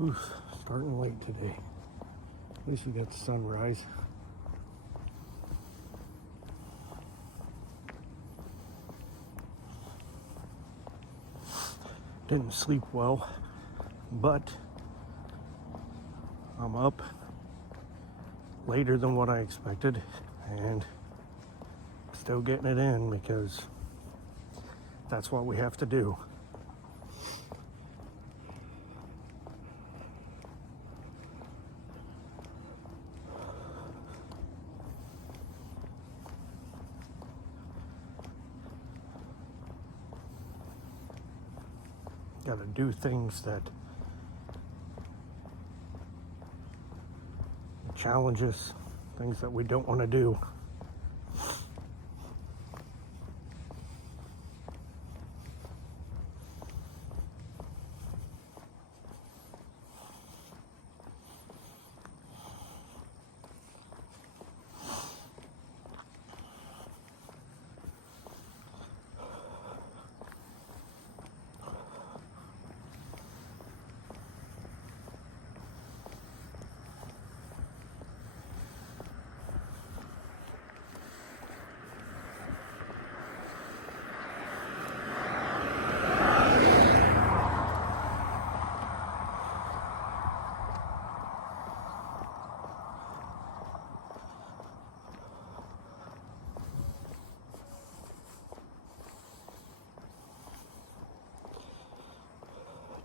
Oof, starting late today. At least we got the sunrise. Didn't sleep well, but I'm up later than what I expected and still getting it in because that's what we have to do. Got to do things that challenge us, things that we don't want to do.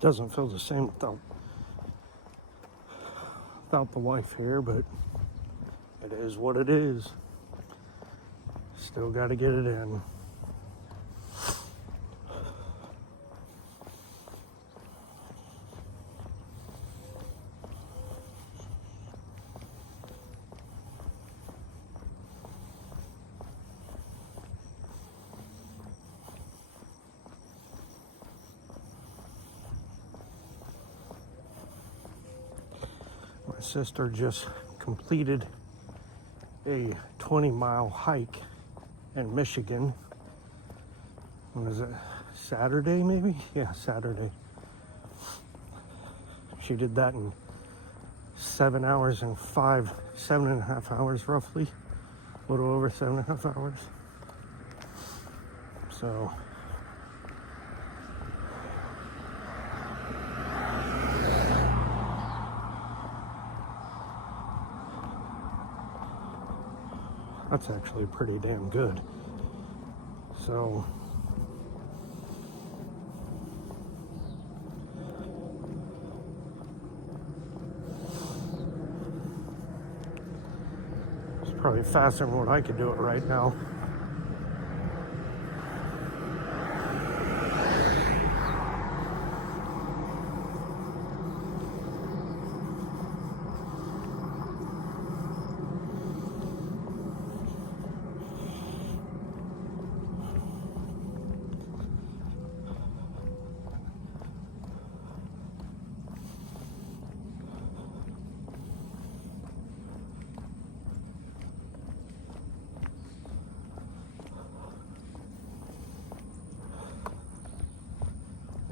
Doesn't feel the same without the wife here, but it is what it is. Still got to get it in. My sister just completed a 20-mile hike in Michigan. When is it? Saturday, maybe? Yeah, Saturday. She did that in 7 hours and 7.5 hours roughly. A little over 7.5 hours. So that's actually pretty damn good. So it's probably faster than what I could do it right now.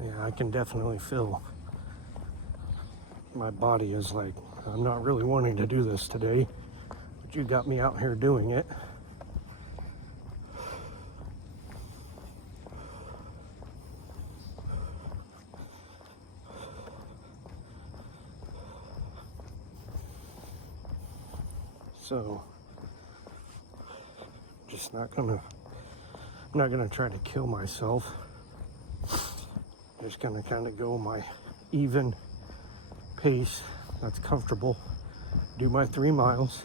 Yeah, I can definitely feel my body is like, I'm not really wanting to do this today, but you got me out here doing it. So, just I'm not gonna try to kill myself. Just gonna kind of go my even pace that's comfortable. Do my 3 miles.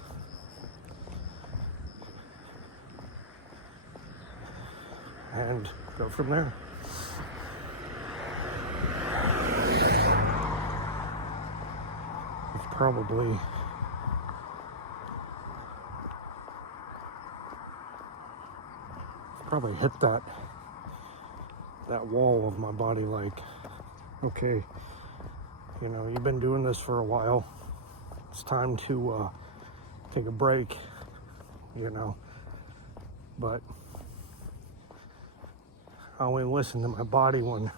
And go from there. It's probably hit that wall of my body, like, okay, you know, you've been doing this for a while. It's time to take a break, you know. But I only listen to my body when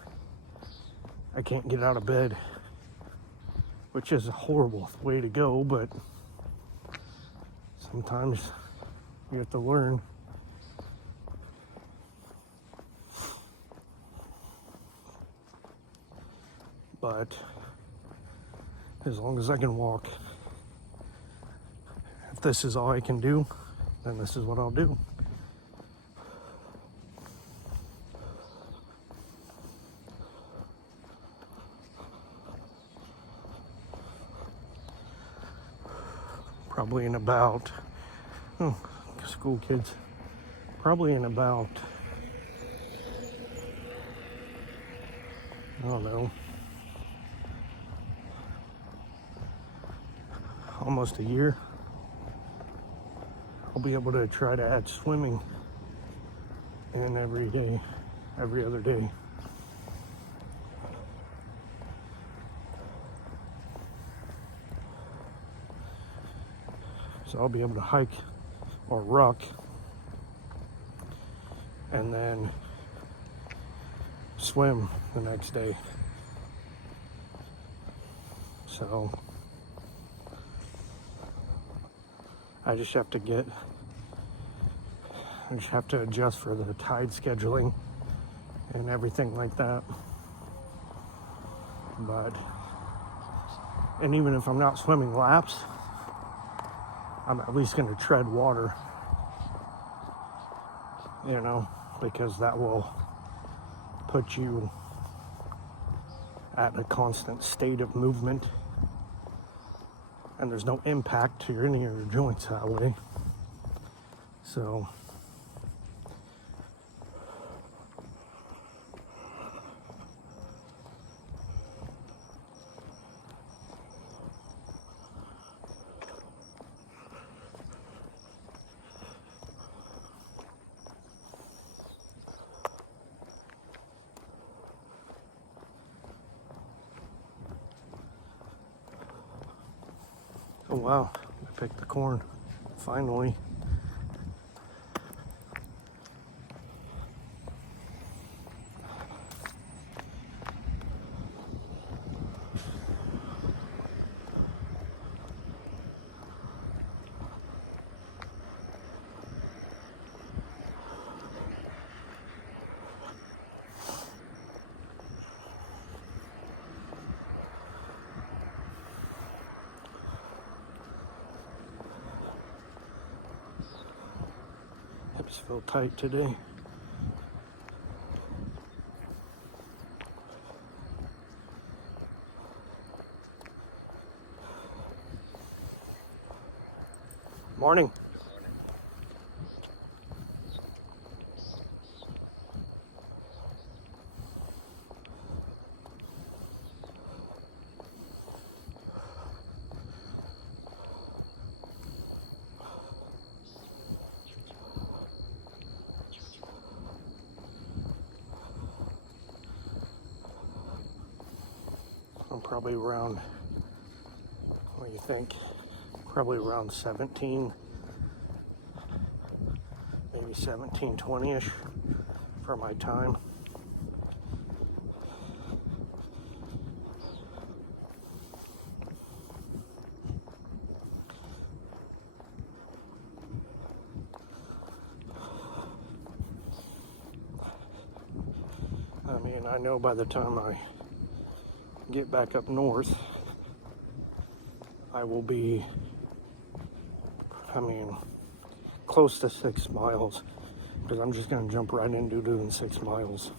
I can't get out of bed. which is a horrible way to go, but sometimes you have to learn. But as long as I can walk, if this is all I can do, then this is what I'll do. Probably in about, school kids, probably in about, I don't know, almost a year, I'll be able to try to add swimming in every other day. So I'll be able to hike or ruck and then swim the next day. So I just have to adjust for the tide scheduling and everything like that. And even if I'm not swimming laps, I'm at least going to tread water, because that will put you at a constant state of movement, and there's no impact to any of your joints that way. So oh wow, I picked the corn, finally. Hips feel tight today. Morning. I'm probably around, what do you think? Probably around 17, maybe 17:20-ish for my time. I mean, I know by the time I get back up north, I will be, close to 6 miles, because I'm just going to jump right into doing 6 miles.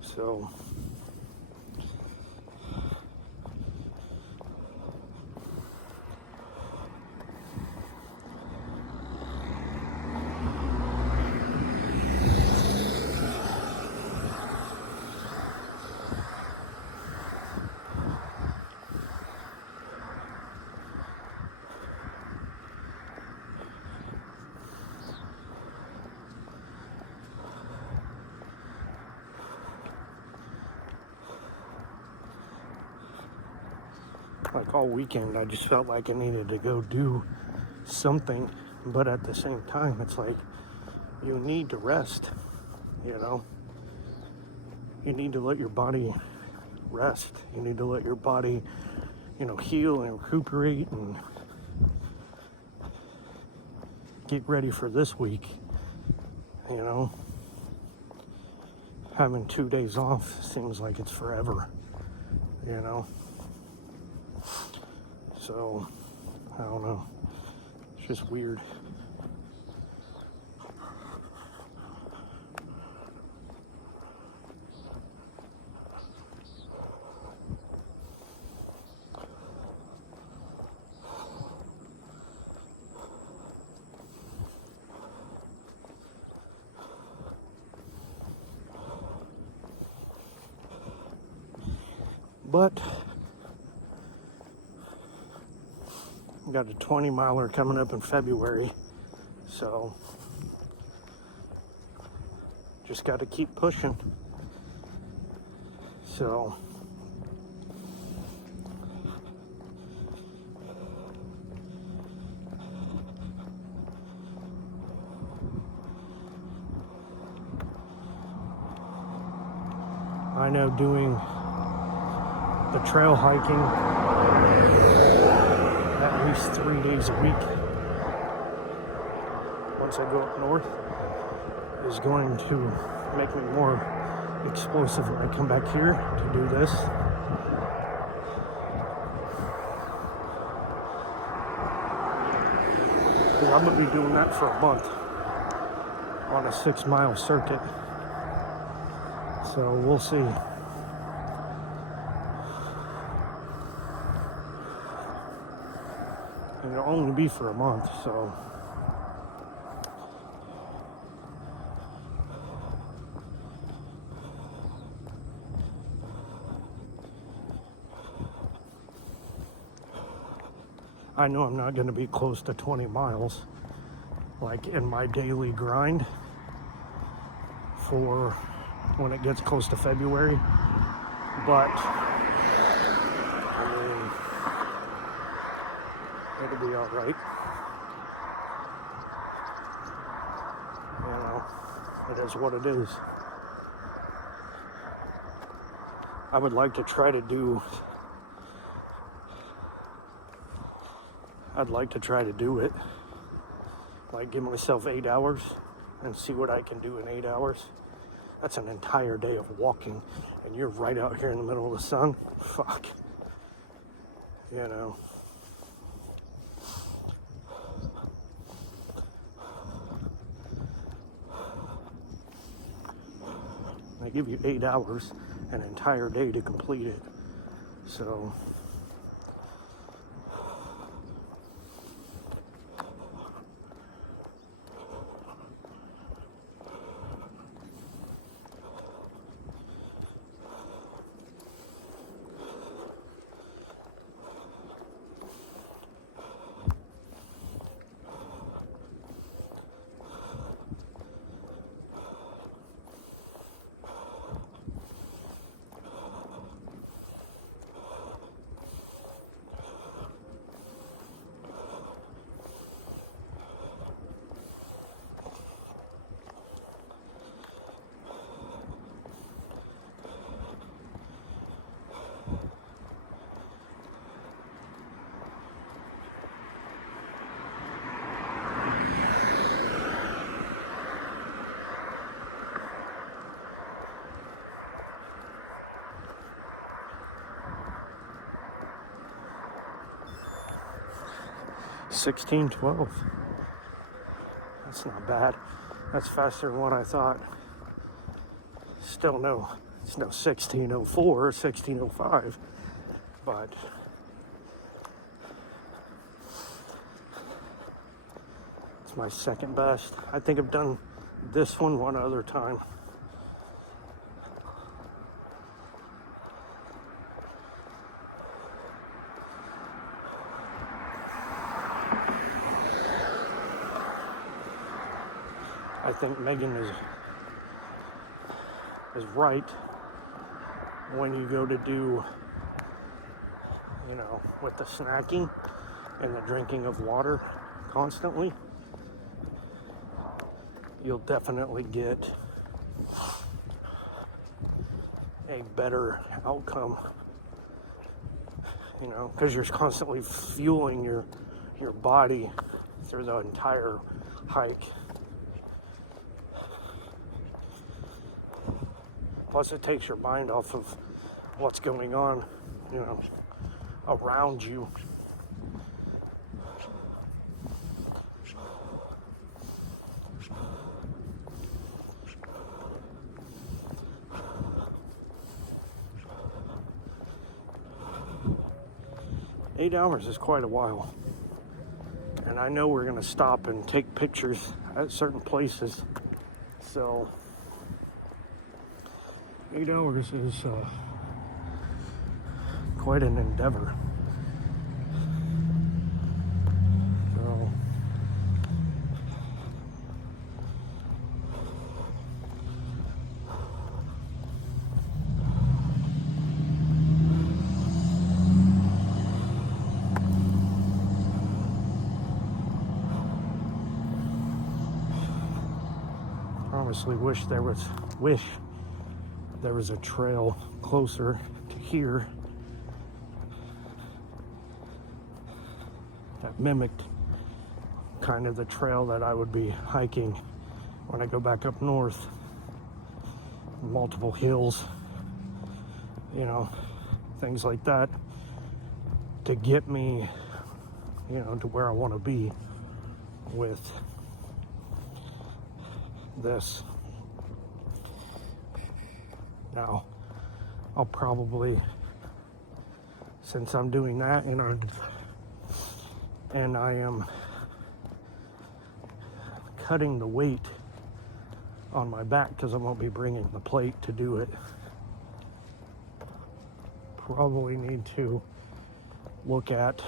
So like all weekend, I just felt like I needed to go do something, but at the same time, it's like you need to rest, You need to let your body rest. You need to let your body heal and recuperate and get ready for this week. Having 2 days off seems like it's forever, So, I don't know. It's just weird. But I got a 20 miler coming up in February, so just got to keep pushing. So I know doing the trail hiking at least 3 days a week once I go up north is going to make me more explosive when I come back here to do this. Because I'm going to be doing that for a month on a 6-mile circuit. So we'll see. And it'll only be for a month, so I know I'm not going to be close to 20 miles like in my daily grind for when it gets close to February, but it'll be all right. It is what it is. I would like to try to do it, like give myself 8 hours and see what I can do in 8 hours. That's an entire day of walking, and you're right out here in the middle of the sun. Fuck. They give you 8 hours, an entire day to complete it. So $16.12. That's not bad. That's faster than what I thought. Still no, it's no 16.04 or 16.05, but it's my second best. I think I've done this one other time. I think Megan is right when you go to do, with the snacking and the drinking of water constantly, you'll definitely get a better outcome you know, because you're constantly fueling your body through the entire hike. Plus, it takes your mind off of what's going on, you know, around you. 8 hours is quite a while. And I know we're going to stop and take pictures at certain places. So, 8 hours is quite an endeavor. So, honestly wish there was a trail closer to here that mimicked kind of the trail that I would be hiking when I go back up north. Multiple hills, you know, things like that to get me, you know, to where I want to be with this. Now, I'll probably, since I'm doing that, you know, and I am cutting the weight on my back because I won't be bringing the plate to do it, probably need to look at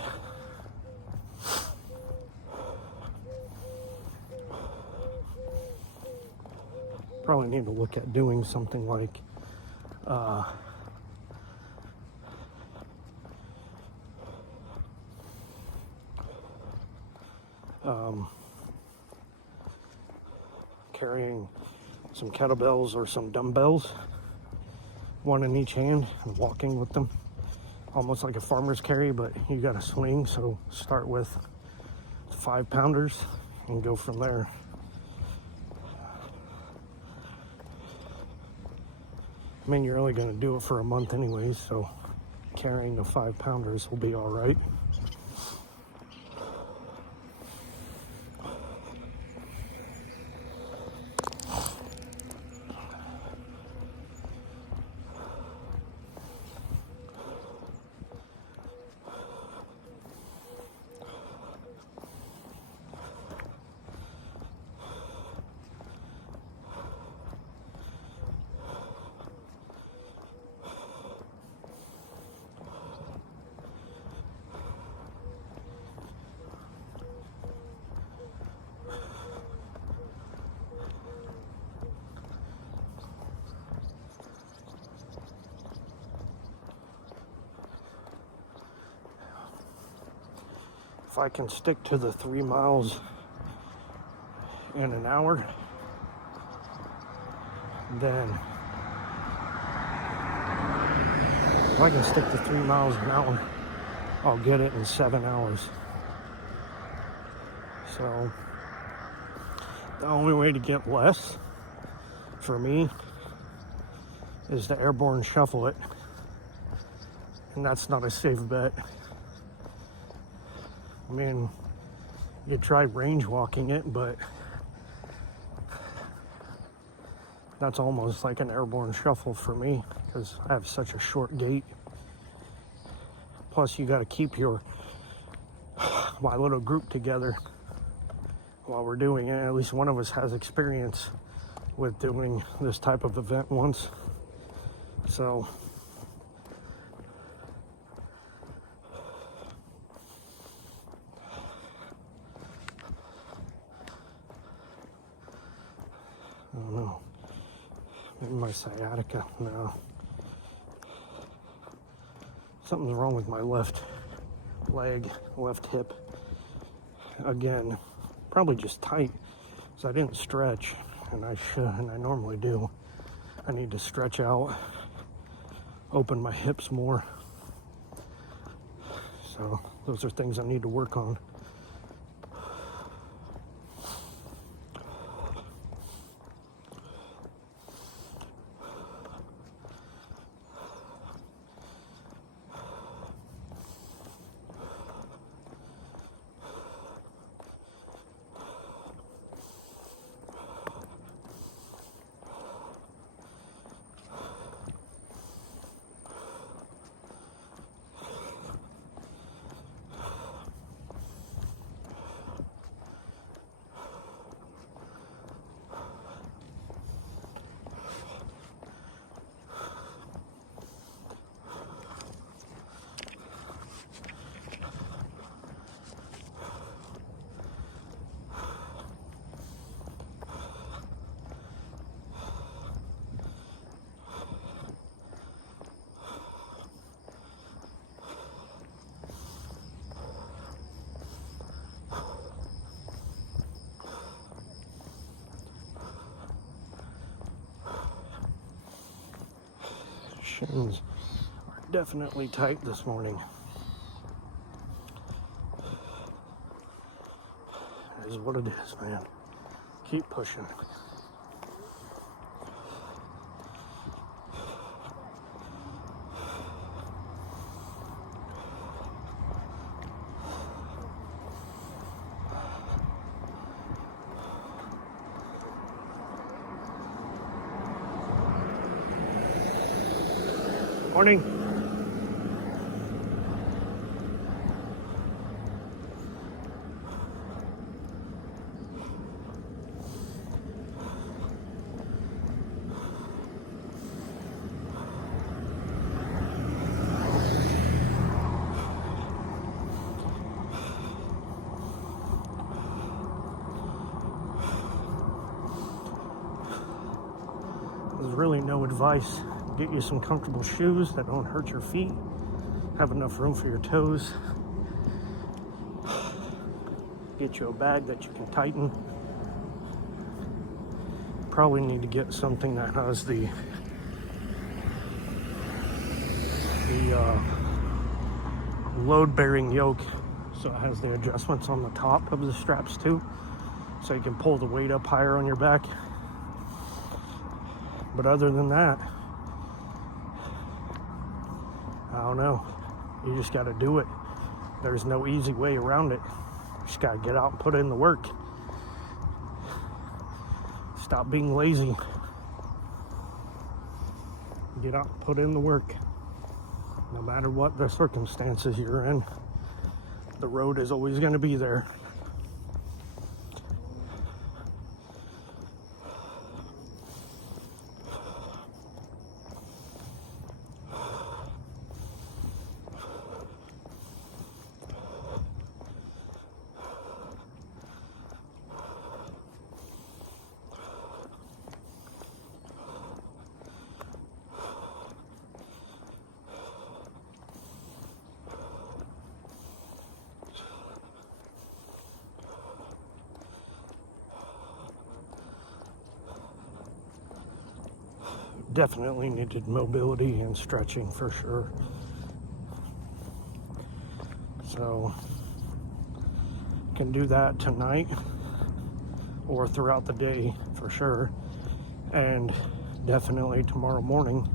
doing something like carrying some kettlebells or some dumbbells, one in each hand, and walking with them, almost like a farmer's carry, but you got to swing. So start with 5-pounders and go from there. I mean, you're only going to do it for a month anyways, so carrying the 5-pounders will be all right. If I can stick to the 3 miles in an hour, then if I can stick to 3 miles an hour, I'll get it in 7 hours. So the only way to get less for me is to airborne shuffle it, and that's not a safe bet. I mean, you try range walking it, but that's almost like an airborne shuffle for me because I have such a short gait. Plus, you got to keep my little group together while we're doing it. At least one of us has experience with doing this type of event once. So, I don't know. Maybe my sciatica. No. Something's wrong with my left leg, left hip. Again, probably just tight because I didn't stretch, and I should, and I normally do. I need to stretch out, open my hips more. So those are things I need to work on. Shins are definitely tight this morning. It is what it is, man. Keep pushing. Morning. There's really no advice. Get you some comfortable shoes that don't hurt your feet. Have enough room for your toes. Get you a bag that you can tighten. Probably need to get something that has the load-bearing yoke, so it has the adjustments on the top of the straps too, so you can pull the weight up higher on your back. But other than that, I don't know. You just got to do it. There's no easy way around it. You just got to get out and put in the work. Stop being lazy. Get out and put in the work. No matter what the circumstances you're in, the road is always going to be there. Definitely needed mobility and stretching for sure. So can do that tonight or throughout the day for sure, and definitely tomorrow morning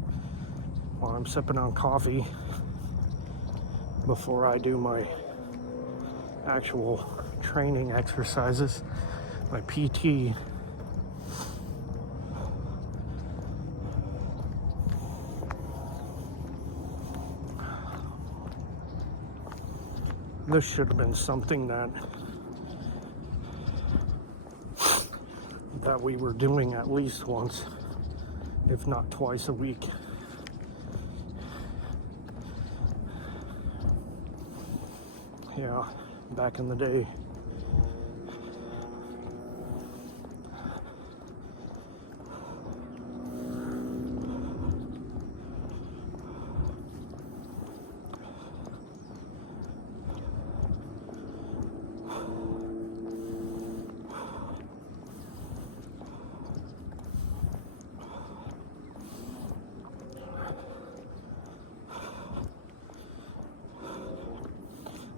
while I'm sipping on coffee before I do my actual training exercises, my PT. This should have been something that we were doing at least once, if not twice a week. Yeah, back in the day.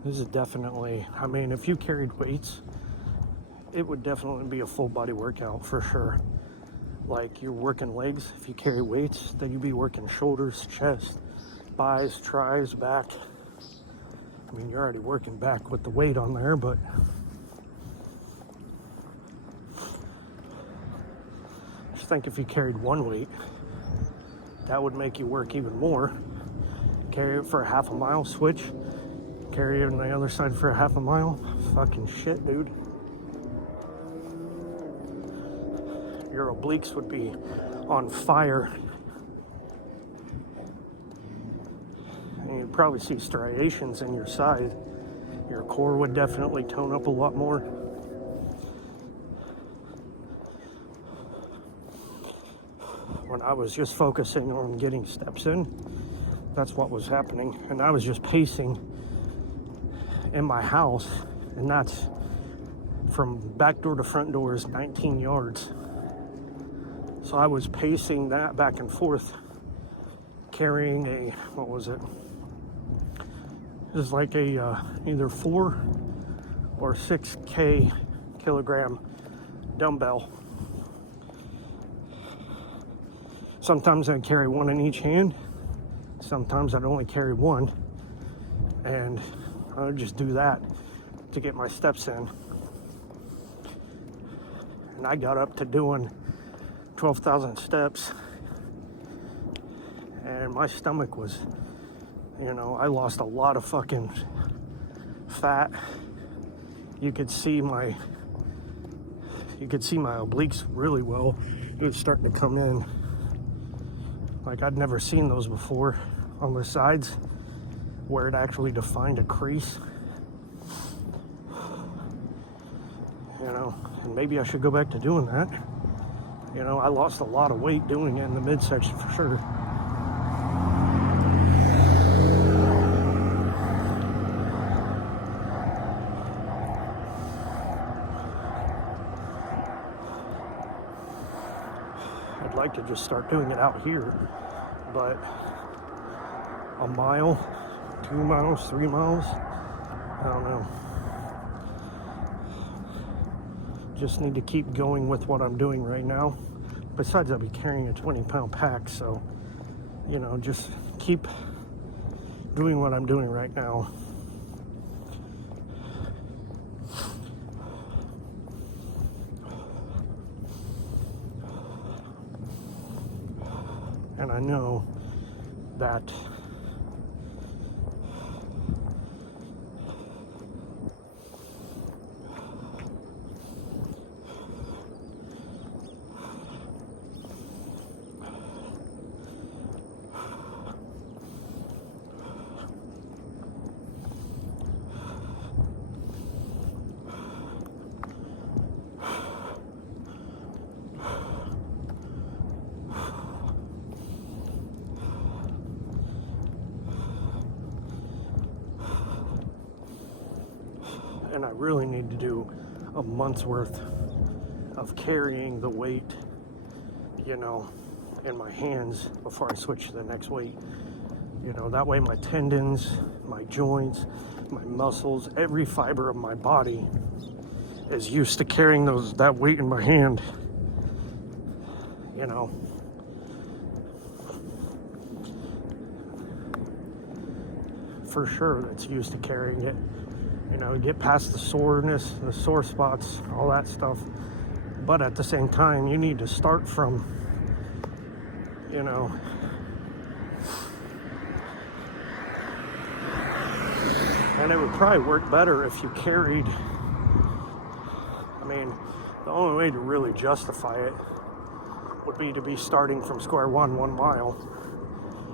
This is definitely, I mean, if you carried weights, it would definitely be a full body workout for sure. Like you're working legs, if you carry weights, then you'd be working shoulders, chest, buys, tries, back. I mean, you're already working back with the weight on there, but just think if you carried one weight, that would make you work even more. Carry it for a half a mile, switch, carry it on the other side for a half a mile. Fucking shit, dude. Your obliques would be on fire. And you'd probably see striations in your side. Your core would definitely tone up a lot more. When I was just focusing on getting steps in, that's what was happening. And I was just pacing in my house, and that's from back door to front door is 19 yards. So I was pacing that back and forth, carrying a, what was it? It was like a either 4 or 6K kilogram dumbbell. Sometimes I'd carry one in each hand. Sometimes I'd only carry one. And I would just do that to get my steps in. And I got up to doing 12,000 steps. And my stomach was, you know, I lost a lot of fucking fat. You could see my obliques really well. It was starting to come in. Like I'd never seen those before on the sides where it actually defined a crease. You know, and maybe I should go back to doing that. You know, I lost a lot of weight doing it in the midsection for sure. I'd like to just start doing it out here, but a mile, 2 miles, 3 miles, I don't know. Just need to keep going with what I'm doing right now. Besides, I'll be carrying a 20-pound pack, so, you know, just keep doing what I'm doing right now. And I know that and I really need to do a month's worth of carrying the weight, you know, in my hands before I switch to the next weight. You know, that way my tendons, my joints, my muscles, every fiber of my body is used to carrying that weight in my hand, you know. For sure, it's used to carrying it. You know, get past the soreness, the sore spots, all that stuff. But at the same time, you need to start from, you know, and it would probably work better if you carried, I mean, the only way to really justify it would be to be starting from square one, 1 mile,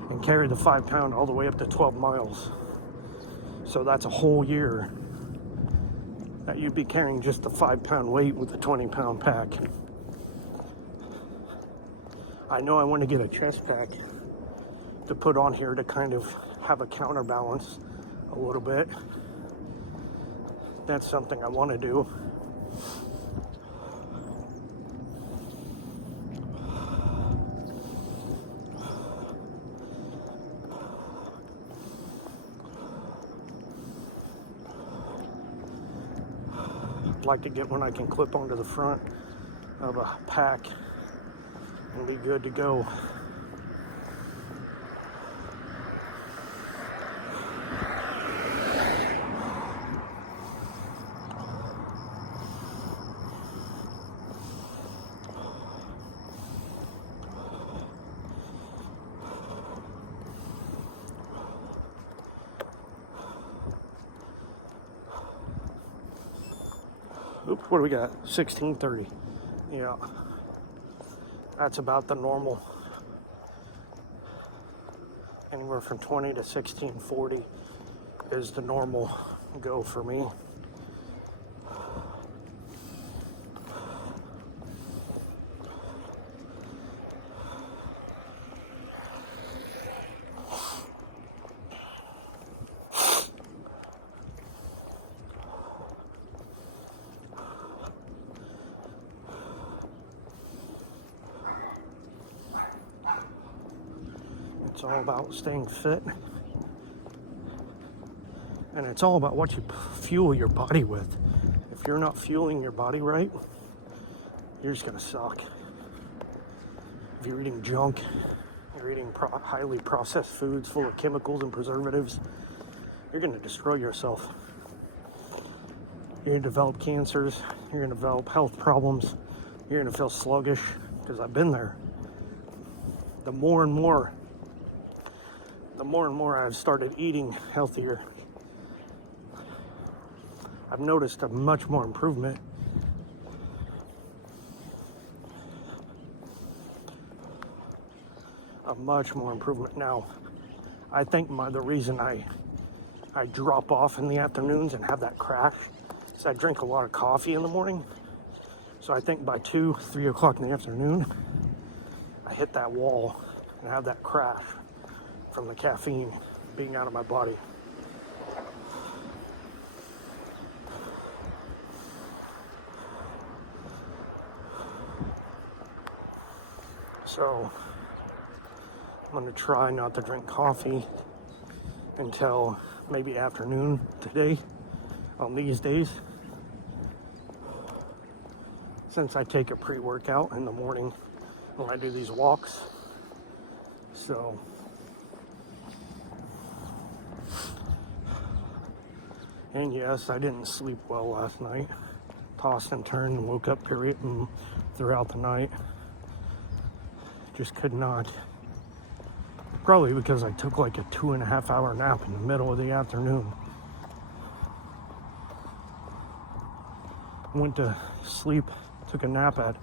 and carry the 5 pound all the way up to 12 miles. So that's a whole year that you'd be carrying just the 5 pound weight with a 20-pound pack. I know I want to get a chest pack to put on here to kind of have a counterbalance a little bit. That's something I want to do. like to get one I can clip onto the front of a pack and be good to go. Oops, what do we got? 1630. Yeah. That's about the normal. Anywhere from 20 to 1640 is the normal go for me. It's all about staying fit, and it's all about what you fuel your body with. If you're not fueling your body right, you're just gonna suck. If you're eating junk, you're eating highly processed foods full of chemicals and preservatives, you're gonna destroy yourself. You're gonna develop cancers, you're gonna develop health problems, you're gonna feel sluggish, because I've been there. The more and more I've started eating healthier, I've noticed a much more improvement. Now. I think the reason I drop off in the afternoons and have that crash is I drink a lot of coffee in the morning. So I think by 2, 3 o'clock in the afternoon, I hit that wall and have that crash from the caffeine being out of my body. So I'm gonna try not to drink coffee until maybe afternoon today on these days, since I take a pre-workout in the morning when I do these walks. So and yes, I didn't sleep well last night. Tossed and turned and woke up period and throughout the night. Just could not. Probably because I took like a 2.5 hour nap in the middle of the afternoon. Went to sleep, took a nap at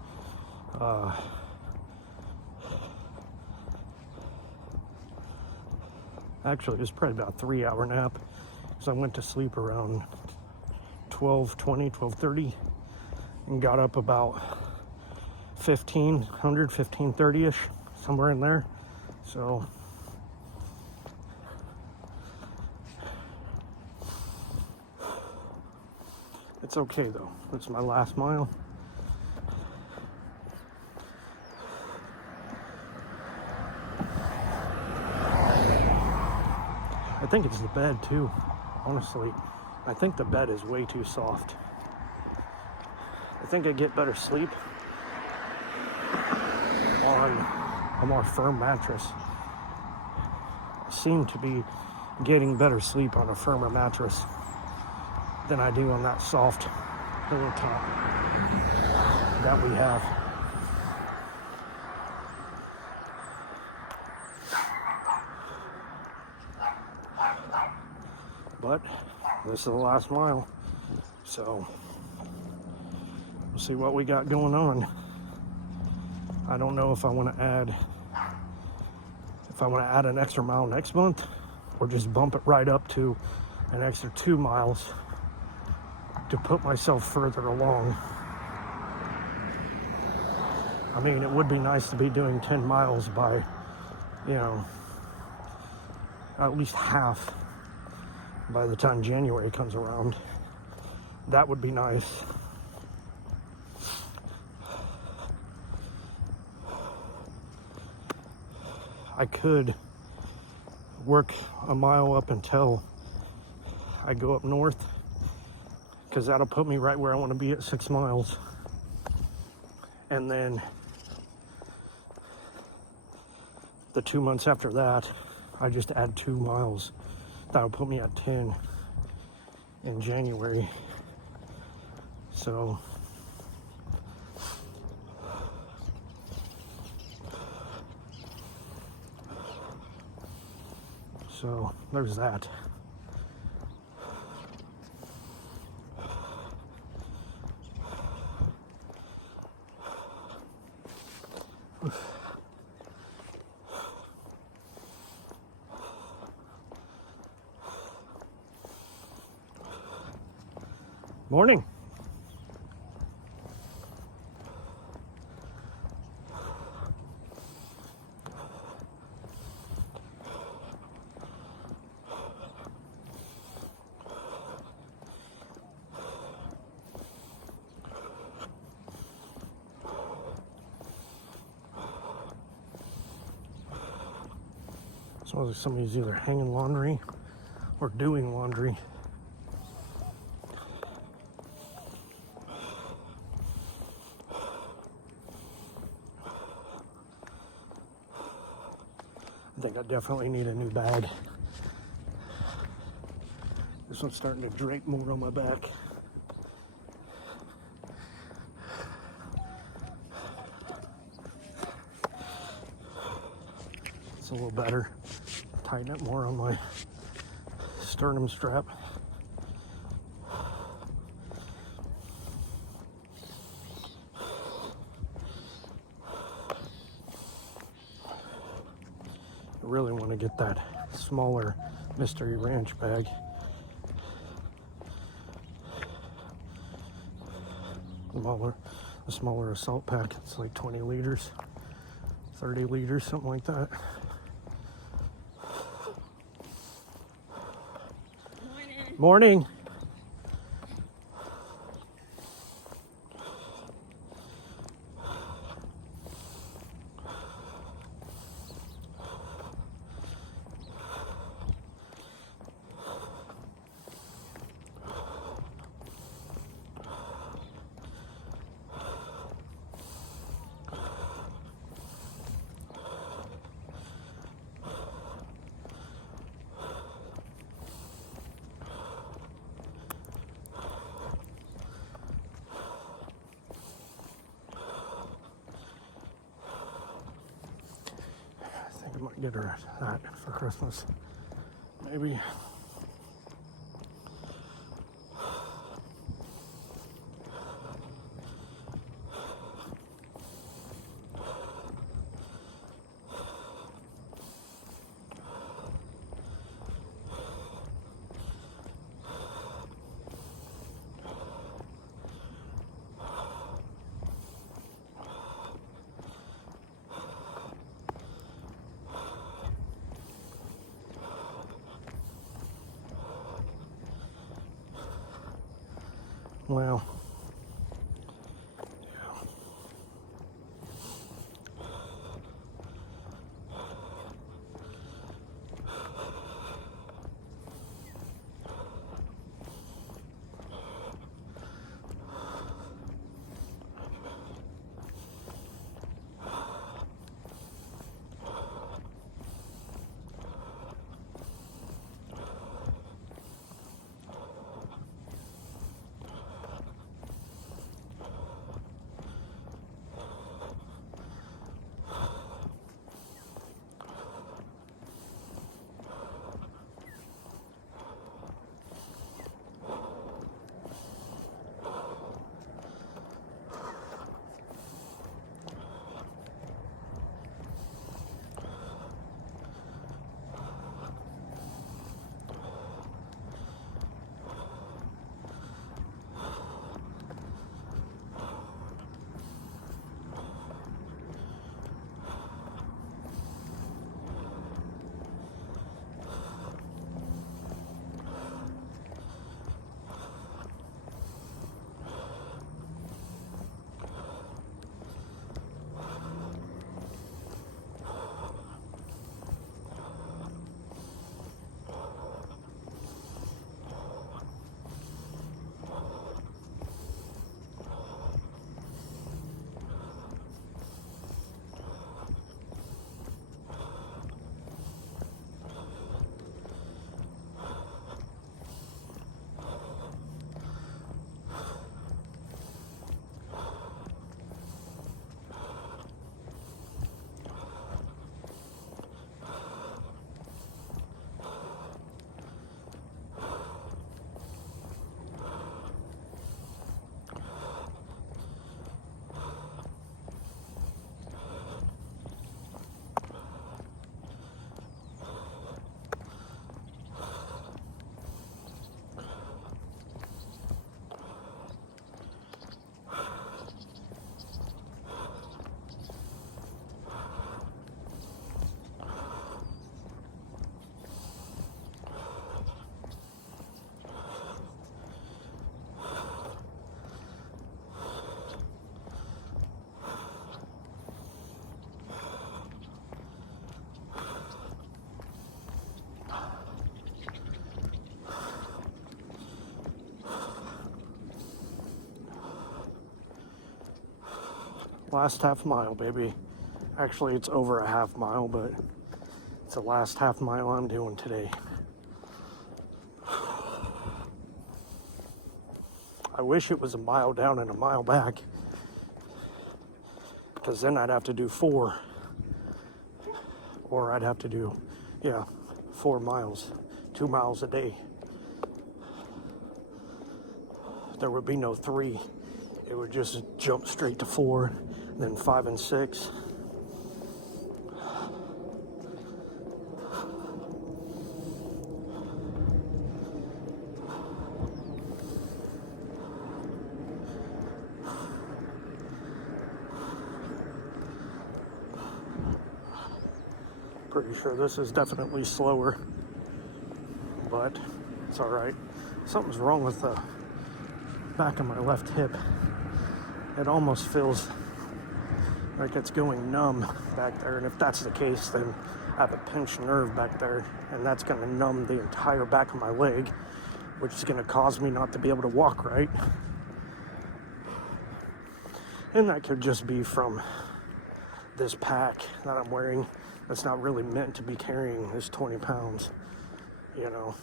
actually it was probably about a 3-hour nap. So I went to sleep around 12:20, 12:30 and got up about 15:30-ish, somewhere in there. So it's okay though. It's my last mile. I think it's the bed too, honestly. I think the bed is way too soft. I think I get better sleep on a more firm mattress. I seem to be getting better sleep on a firmer mattress than I do on that soft pillow top that we have. But this is the last mile, so we'll see what we got going on. I don't know if I want to add an extra mile next month, or just bump it right up to an extra 2 miles to put myself further along. I mean, it would be nice to be doing 10 miles by, at least half by the time January comes around. That would be nice. I could work a mile up until I go up north because that'll put me right where I want to be at 6 miles. And then the 2 months after that, I just add 2 miles. That'll put me at 10 in January. So there's that. Morning. So somebody's either hanging laundry or doing laundry. I think I definitely need a new bag. This one's starting to drape more on my back. It's a little better. Tighten it more on my sternum strap. I really want to get that smaller Mystery Ranch bag. The smaller assault pack. It's like 20 liters, 30 liters, something like that. Morning. I might get her that for Christmas. Maybe. Well, Last half mile, baby. Actually, it's over a half mile, but it's the last half mile I'm doing today. I wish it was a mile down and a mile back, because then I'd have to do 4, or I'd have to do, 4 miles, 2 miles a day. There would be no 3. It would just jump straight to 4, then 5 and 6. Pretty sure this is definitely slower, but it's all right. Something's wrong with the back of my left hip. It almost feels like it's going numb back there, and if that's the case, then I have a pinched nerve back there, and that's going to numb the entire back of my leg, which is going to cause me not to be able to walk right. And that could just be from this pack that I'm wearing. That's not really meant to be carrying this 20 pounds, you know.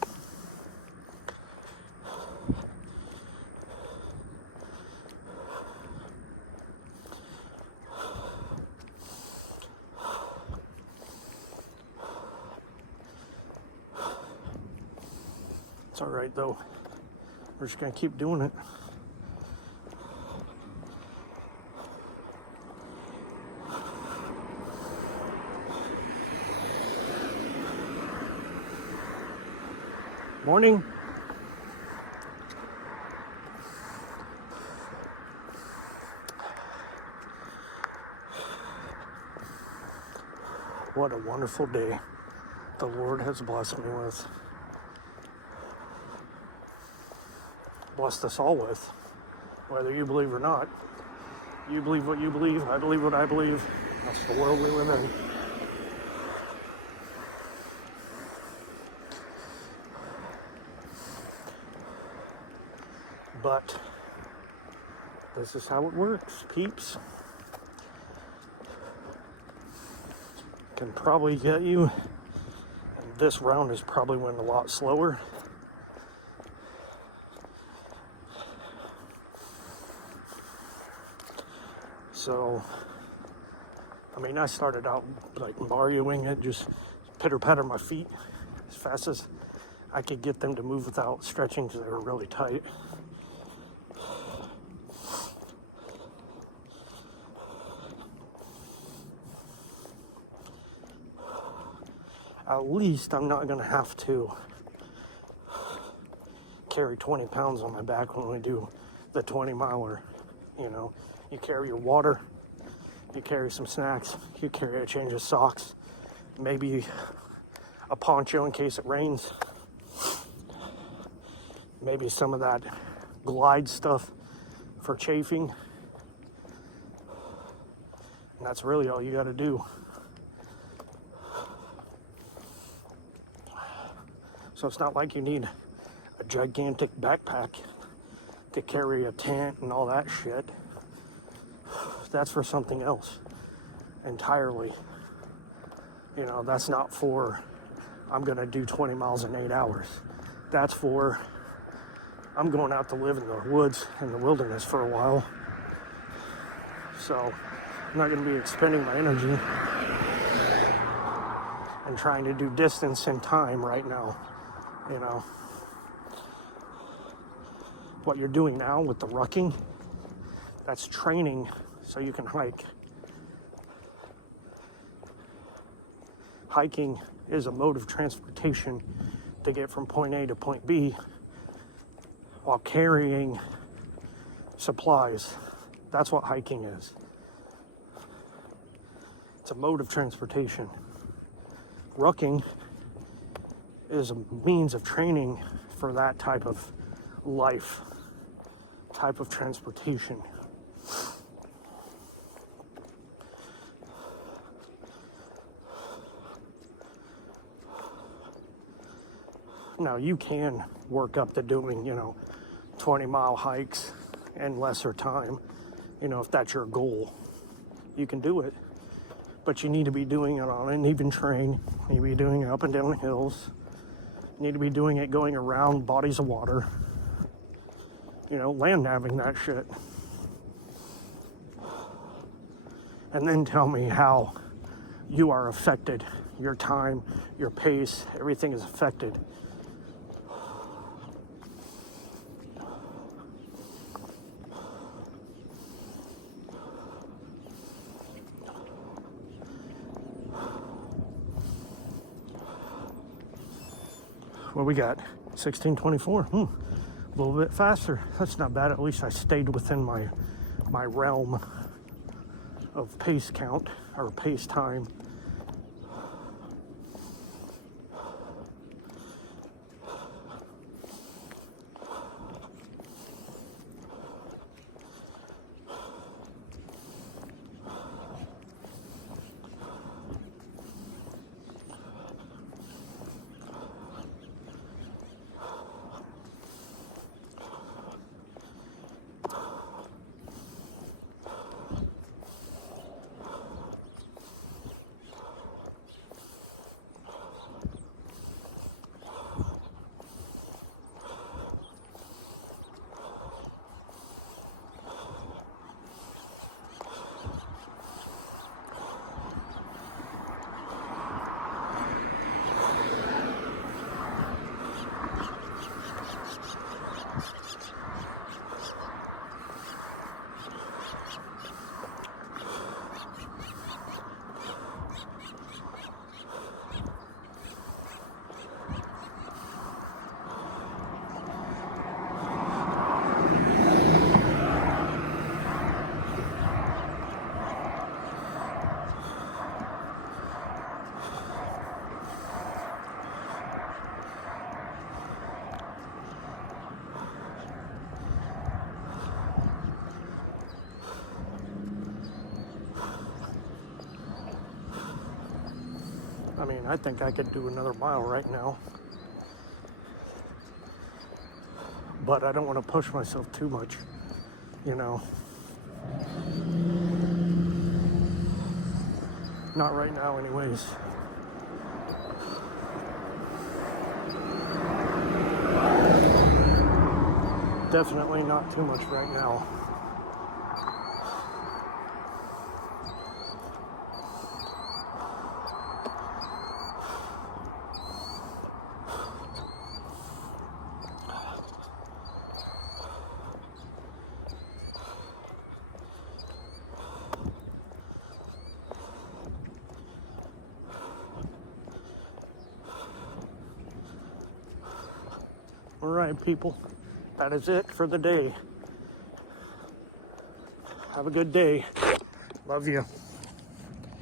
It's all right though. We're just gonna keep doing it. Morning. What a wonderful day the Lord has blessed me with. Blessed us all with, whether you believe or not. You believe what you believe, I believe what I believe. That's the world we live in. But this is how it works, peeps. Can probably get you, and this round is probably went a lot slower. So, I mean, I started out like Marioing it, just pitter-patter my feet as fast as I could get them to move without stretching because they were really tight. At least I'm not going to have to carry 20 pounds on my back when we do the 20 miler. You know, you carry your water, you carry some snacks, you carry a change of socks, maybe a poncho in case it rains, maybe some of that glide stuff for chafing. And that's really all you got to do. So it's not like you need a gigantic backpack to carry a tent and all that shit. That's for something else entirely. You know, that's not for, I'm gonna do 20 miles in 8 hours. That's for, I'm going out to live in the woods and the wilderness for a while. So I'm not gonna be expending my energy and trying to do distance and time right now. You know, what you're doing now with the rucking, that's training so you can hike. Hiking is a mode of transportation to get from point A to point B while carrying supplies. That's what hiking is. It's a mode of transportation. Rucking is a means of training for that type of life, type of transportation. Now you can work up to doing, 20-mile hikes in lesser time, if that's your goal. You can do it. But you need to be doing it on an even terrain. You need to be doing it up and down hills. You need to be doing it going around bodies of water. Land nabbing that shit. And then tell me how you are affected. Your time, your pace, everything is affected. What we got? 16:24. A little bit faster. That's not bad. At least I stayed within my realm of pace count or pace time. I mean, I think I could do another mile right now. But I don't want to push myself too much, Not right now anyways. Definitely not too much right now. All right, people, that is it for the day. Have a good day. Love you.